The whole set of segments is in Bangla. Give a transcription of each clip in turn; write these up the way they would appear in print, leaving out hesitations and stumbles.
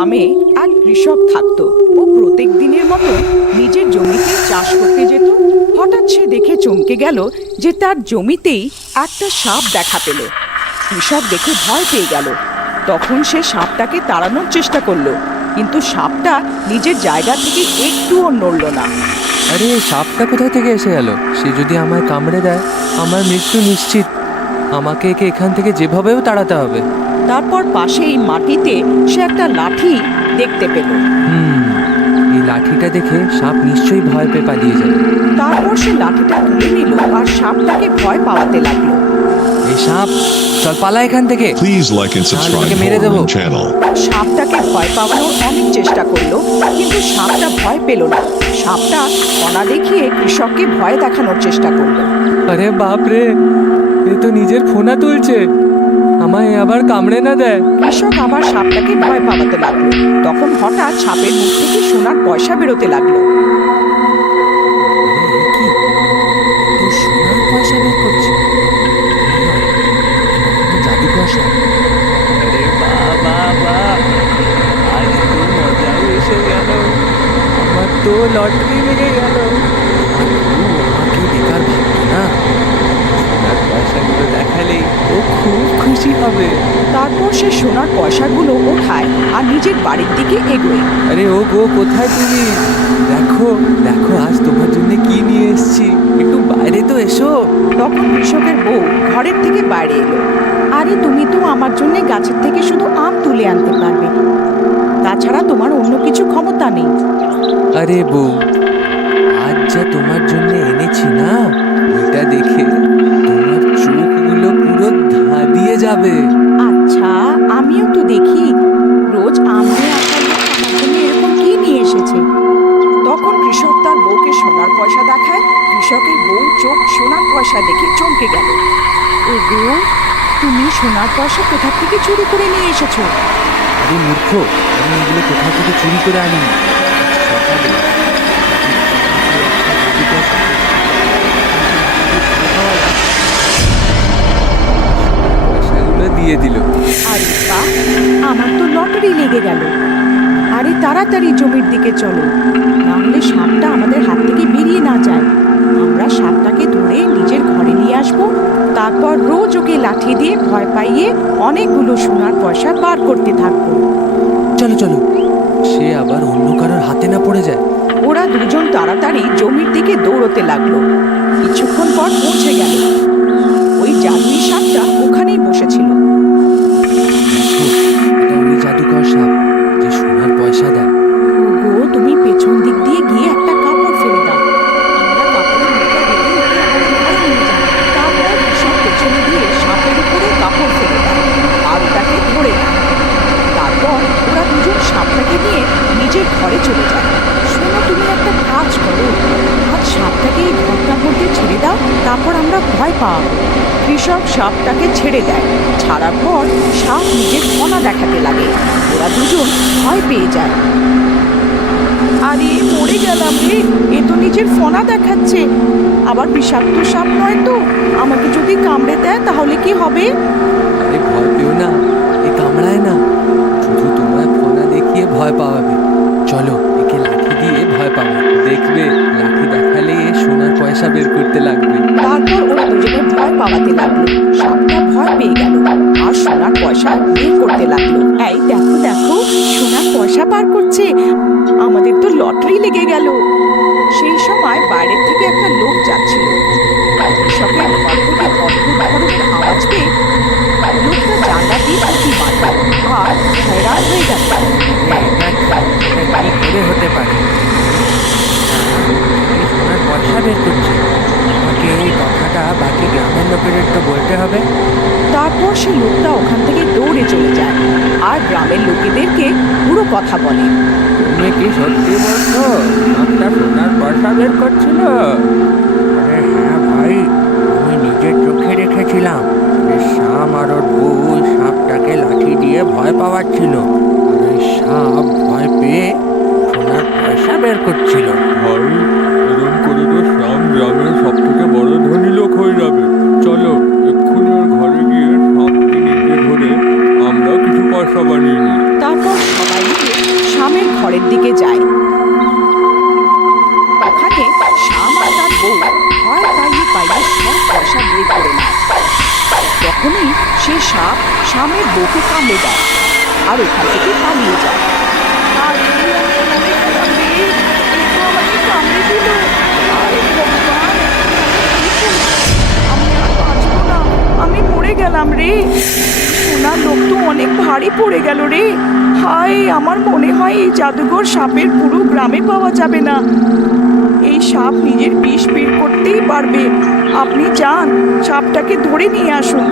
গ্রামে এক কৃষক থাকতো। ও প্রত্যেক দিনের মতো নিজের জমিতে চাষ করতে যেত। হঠাৎ সে দেখে চমকে গেল যে তার জমিতেই একটা সাপ দেখা পেল। কৃষক দেখে ভয় পেয়ে গেল। তখন সে সাপটাকে তাড়ানোর চেষ্টা করলো, কিন্তু সাপটা নিজের জায়গা থেকে একটুও নড়ল না। আরে সাপটা কোথা থেকে এসে গেল? সে যদি আমায় কামড়ে দেয় আমার মৃত্যু নিশ্চিত। আমাকে একে এখান থেকে যেভাবেও তাড়াতে হবে। তারপর পাশেই মাটিতে সে একটা লাঠি দেখতে পেল। এই লাঠিটা দেখে সাপ নিশ্চয়ই ভয় পেয়ে পালিয়ে যাবে। তারপর সে লাঠিটা তুলে নিল আর সাপটাকে ভয় পাওয়াতে লাগলো। এই সাপ, চল পালা এখান থেকে। Please like and subscribe মেরে দেবো। Horror channel. সাপটাকে ভয় পাওয়ানোর অনেক চেষ্টা করলো, কিন্তু সাপটা ভয় পেল না। সাপটা ফনা দেখিয়ে কৃষককে ভয় দেখানোর চেষ্টা করলো। আরে বাপ রে, এ তো নিজের ফোনা তুলছে। আমায় আবার কামড়ে না দেয়। কৃষক আবার সাপটাকে ভয় পাওয়াতে লাগলো। তখন হঠাৎ সাপের মুখ থেকে সোনার পয়সা বেরোতে লাগলো। সোনার পয়সা বের করছে, জাদুকর সাপ। আরে বাবা, আজ তো মজাই এসে গেল। আমার তো লটারি লেগে গেল। আমাকে বেকার ভাবতো না। সোনার পয়সাগুলো দেখালেই ও খুব খুশি হবে। তারপর সে সোনার পয়সাগুলো ওঠায় আর নিজের বাড়ির দিকে এগোয়। আরে ও গো, কোথায় তুমি? দেখো দেখো, আজ তোমার জন্য কি নিয়ে এসেছি। একটু বাইরে তো এসো। তখন কৃষকের বউ ঘরের থেকে বাইরে এলো। আরে তুমি তো আমার জন্য গাছের থেকে শুধু আম তুলে আনতে পারবে, তাছাড়া তোমার অন্য কিছু ক্ষমতা নেই। আরে বউ, আজ যা তোমার জন্য এনেছি না, ওইটা দেখে তোমার চোখগুলো পুরো ধাঁধিয়ে যাবে। আচ্ছা, আমিও তো দেখি রোজ আম নিয়ে আসার লোক আমার জন্য এরকম কি নিয়ে এসেছে। তখন কৃষক তার বউকে সোনার পয়সা দেখায়। কৃষকের বউ চোখ সোনার পয়সা দেখে চমকে গেল। ওগো, তুমি সোনার পয়সা কোথা থেকে চুরি করে নিয়ে এসেছো? আরে মূর্খ, আমি এগুলো কোথা থেকে চুরি করে আনি? পয়সাগুলো দিয়ে দিল। আরে বাহ, আমার তো লটারি লেগে গেল। আরে তাড়াতাড়ি জমির দিকে চলো, না হলে সাপটা আমাদের হাত থেকে বেরিয়ে না যায়। আমরা সাপটাকে ধরে নিজের ঘরে নিয়ে আসবো, তারপর রোজ ওকে লাঠি দিয়ে ভয় পাইয়ে অনেকগুলো সোনার পয়সা বার করতে থাকবো। চলো চলো, সে আবার অন্য কারোর হাতে না পড়ে যায়। ওরা দুজন তাড়াতাড়ি জমির দিকে দৌড়তে লাগলো। কিছুক্ষণ পর পৌঁছে গেল। ওই জাদুই সাপটা ওখানেই বসেছিল। এটা ওই জাদুকর সাপ যে সোনার পয়সা দেয়। ওগো, তুমি পেছন দিক দিয়ে গিয়ে একটা কাপড় ফেলে দাও। আমরা কাপড়ের মুখটা বেঁধে ওকে আমাদের ঘরে নিয়ে যাই। তারপর কৃষক পেছনে দিয়ে সাপের উপরে কাপড় ফেলে দেয় আর ওটাকে ধরে নেয়। তারপর ওরা দুজন সাপটাকে নিয়ে নিজের ঘরে চলে যায়। শোনো, তুমি একটা কাজ করো, আজ সাপটাকে এই ঘরটার মধ্যে ছেড়ে দাও, তারপর আমরা ভয় পাবো। কৃষক সাপটাকে ছেড়ে দেয়। ছাড়ার পর সাপ নিজের ফনা দেখাতে লাগে। ওরা দুজন ভয় পেয়ে যায়। আরে মরে গেলাম রে, এ তো নিজের ফনা দেখাচ্ছে। আবার বিষাক্ত সাপ নয় তো? আমাকে যদি কামড়ে দেয় তাহলে কি হবে? আরে ভয় পেও না, এ কামড়ায় না, শুধু তোমায় ফোনা দেখিয়ে ভয় পাওয়াবে। চলো একে লাঠি দিয়ে ভয় পাবো, দেখবে লাঠি দেখালে এ সোনার পয়সা বের করতে লাগবে। তারপর ওরা দুজনে ভয় পাওয়াতে লাগলো। সাপটা ভয় পেয়ে গেল আর সোনার পয়সা বের করতে লাগলো। এই দেখো দেখো, সোনার পয়সা বার করছে, আমাদের তো লটারি লেগে গেল। সেই সময় বাইরের থেকে একটা লোক যাচ্ছিল। কৃষকের ঘর থেকে অদ্ভুত ধরনের আওয়াজ পেয়ে লোকটা জানলা দিয়ে উঁকি মারল আর হয়রান হয়ে গেল। এটা কি করে হতে পারে? এই সোনার পয়সা বের করছে, আমাকে এই কথাটা বাকি গ্রামের লোকেদের তো বলতে হবে। তারপর সে লোকটা ওখান থেকে দৌড়ে চলে যায় আর গ্রামের লোকেদেরকে পুরো কথা বলে। তুমি কি সত্যি বলছো সাপটা সোনার পয়সা বের করছিল? আরে হ্যাঁ ভাই, আমি নিজের চোখে দেখেছিলাম যে সাপ আর ওর বউ সাপটাকে লাঠি দিয়ে ভয় পাওয়াচ্ছিল, আর ওই সাপ ভয় পেয়ে সোনার পয়সা বের করছিল। ভাই, এরকম করে তো শ্যাম গ্রামের সব থেকে বড় ধনী লোক হয়ে যাবে। চলো এক্ষুনি ওর ঘরে গিয়ে সাপকে নিজে ধরে আমরা কিছু পয়সা বানিয়ে নিই। তারপর সবাই মিলে তখনই সে সাপ শামের বউকে কামড়ে দেয় আর ওখান থেকে পালিয়ে যায়। আমি মরে গেলাম রে। সোনার লোক তো অনেক ভারী পড়ে গেল রে। হায়, আমার মনে হয় এই জাদুঘর সাপের পুরো গ্রামে পাওয়া যাবে না। এই সাপ নিজের বিষ বের করতেই পারবে। আপনি যান, সাপটাকে ধরে নিয়ে আসুন।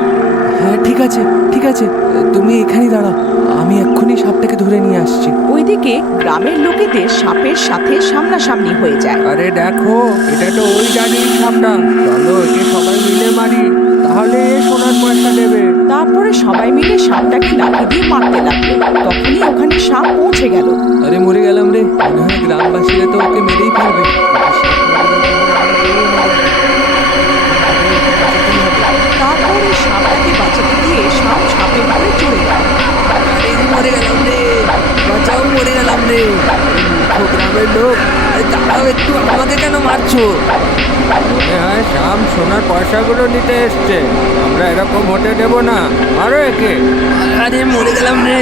হ্যাঁ ঠিক আছে, ঠিক আছে, তুমি এখানেই দাঁড়াও, আমি এক্ষুনি সাপটাকে ধরে নিয়ে আসছি। ওইদিকে গ্রামের লোকেদের সাপের সাথে সামনাসামনি হয়ে যায়। আরে দেখো, এটা তো ওই জাদুর সাপটা। চলো একে সবাই মিলে মারি, তাহলে এ সোনার পয়সা দেবে। তারপরে সবাই মিলে সাপটাকে লাঠি দিয়ে মারতে লাগলো। তখনই ওখানে সাপ পৌঁছে গেল। আরে মরে গেলাম রে, মনে হয় গ্রামবাসীরা তো ওকে মেরেই ফেলবে। তারপরে সাপটাকে বাঁচাতে গিয়ে সাপ সাপের উপরে চড়ে গেল। আরে মরে গেলাম রে, বাঁচাও, মরে গেলাম রে। মূর্খ গ্রামের লোক, আরে দাঁড়াও একটু, আমাকে কেন মারছো? মনে হয় শাম সোনার পয়সাগুলো নিতে এসছে। আমরা এরকম হতে দেব না, মারো একে। আরে মরে গেলাম রে,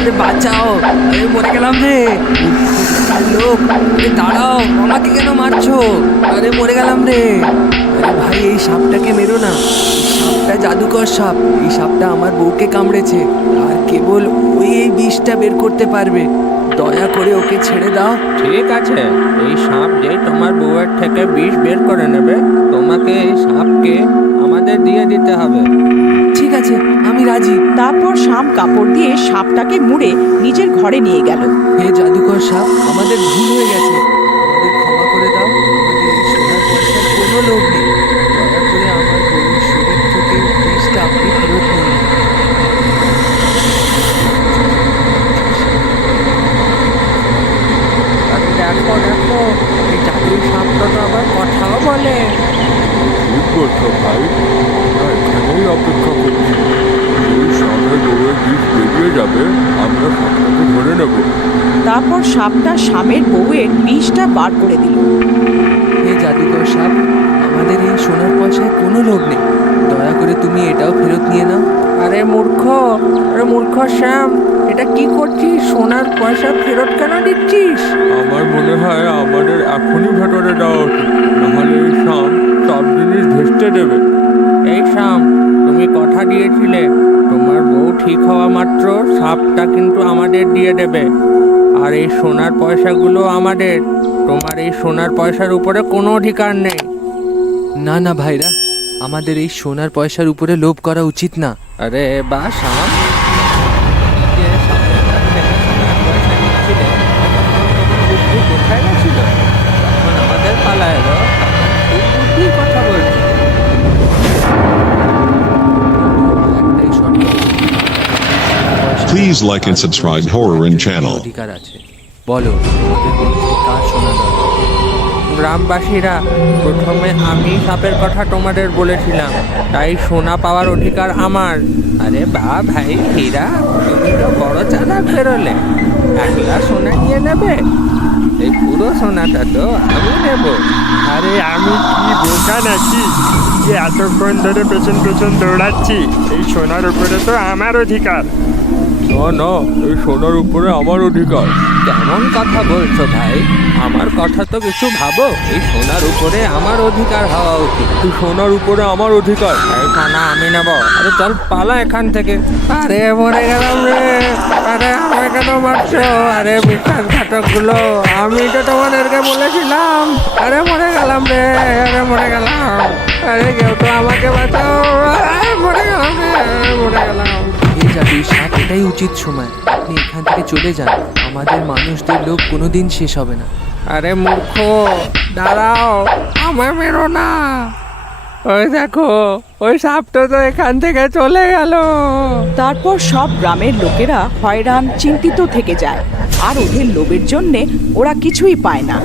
আরে বাঁচাও, আরে মরে গেলাম রে। মূর্খ গ্রামের লোক, আরে দাঁড়াও, আমাকে কেন মারছো? আরে মরে গেলাম রে। আরে ভাই, এই সাপটাকে মেরো না, এই সাপটা জাদুকর সাপ। এই সাপটা আমার বউকে কামড়েছে, আর কেবল ওই এই বিষটা বের করতে পারবে। দয়া করে ওকে ছেড়ে দাও। ঠিক আছে, এই সাপ যে তোমার বউয়ের থেকে বিষ বের করে নেবে, তোমাকে এই সাপকে আমাদের দিয়ে দিতে হবে। ঠিক আছে, আমি রাজি। তারপর শাম কাপড় দিয়ে সাপটাকে মুড়ে নিজের ঘরে নিয়ে গেল। হে জাদুকর সাপ, আমাদের ভুল হয়ে গেছে, আমাদের ক্ষমা করে দাও। আমাদের এই সোনার পয়সার কোনো লোভ নেই। দয়া করে আমার বউয়ের শরীর থেকে বিষটা আপনি ফেরত নিন। আর দেখো দেখো, এই জাদুর সাপটা তো আবার কথাও বলে। ঠিক বলছো ভাই, আমরা এখানেই অপেক্ষা করছি। এই সাপের বউয়ের বিষ বেরিয়ে যাবে, আমরা সাপটাকে ধরে নেব। তারপর সাপটা শামের বউয়ের বিষটা বার করে দিল। হে জাদুকর সাপ, আমাদের এই সোনার পয়সায় কোনো লোভ নেই। দয়া করে তুমি এটাও ফেরত নিয়ে নাও। আরে মূর্খ, আরে মূর্খ শ্যাম, এটা কি করছিস? সোনার পয়সা ফেরত কেন দিচ্ছিস? আমার মনে হয় আমাদের এখনই ভেতরে যাওয়া উচিত, নাহলে এই শাম সব জিনিস ভেস্তে দেবে। এই শ্যাম, তুমি কথা দিয়েছিলে তোমার বউ ঠিক হওয়া মাত্র সাপটা কিন্তু আমাদের দিয়ে দেবে, আর এই সোনার পয়সাগুলো আমাদের। তোমার এই সোনার পয়সার উপরে কোনো অধিকার নেই। না না ভাইরা, আমাদের এই সোনার পয়সার উপরে লোভ করা উচিত না। আরে বা শ্যাম, যে সাপের কাছ থেকে সোনার পয়সা নিচ্ছিলে, তখন বুদ্ধি কোথায় গেছিল? যখন আমাদের পালা এলো, খুব বুদ্ধির কথা বলছো। একটাই শর্ত আছে। Please like and subscribe Horror in channel. অধিকার আছে। বলো, তোমাদের মধ্যে কার সোনা দরকার? গ্রামবাসীরা, প্রথমে আমি সাপের কথা তোমাদের বলেছিলাম, তাই সোনা পাওয়ার অধিকার আমার। আরে বা ভাই হীরা, তুমি তো বড় চালাক বেরোলে। একলা সোনা নিয়ে নেবে? এই পুরো সোনাটা তো আমি নেব। আরে আমি কি বোকা নাকি যে এতক্ষণ ধরে পেছন পেছন দৌড়াচ্ছি? এই সোনার উপরে তো আমার অধিকার। না না, এই সোনার উপরে আমার অধিকার। কেমন কথা বলছো ভাই? আমার কথা তো কিছু ভাবো। এই সোনার উপরে আমার অধিকার হওয়া উচিত। এই সোনার উপরে আমার অধিকার। এই সোনা আমি নেব। আরে চল পালা এখান থেকে। আরে মরে গেলাম রে। আরে আমাকে কেন মারছো? আরে বিশ্বাসঘাতক গুলো, আমি তো তোমাদেরকে বলেছিলাম। আরে মরে গেলাম রে, আরে মরে গেলাম। আরে কেউ তো আমাকে বাঁচাও। আরে মরে গেলাম রে, মরে গেলাম। এই জাদুর সাপ, এটাই উচিত সময়। আপনি এখান থেকে চলে যান, আমাদের মানুষদের লোভ কোনোদিন শেষ হবে না। আরে মূর্খ, দাঁড়াও, আমায় মেরো না। ওই দেখো, ওই সাপটা তো এখান থেকে চলে গেল। তারপর সব গ্রামের লোকেরা হয়রান চিন্তিত থেকে যায়, আর ওদের লোভের জন্যে ওরা কিছুই পায় না।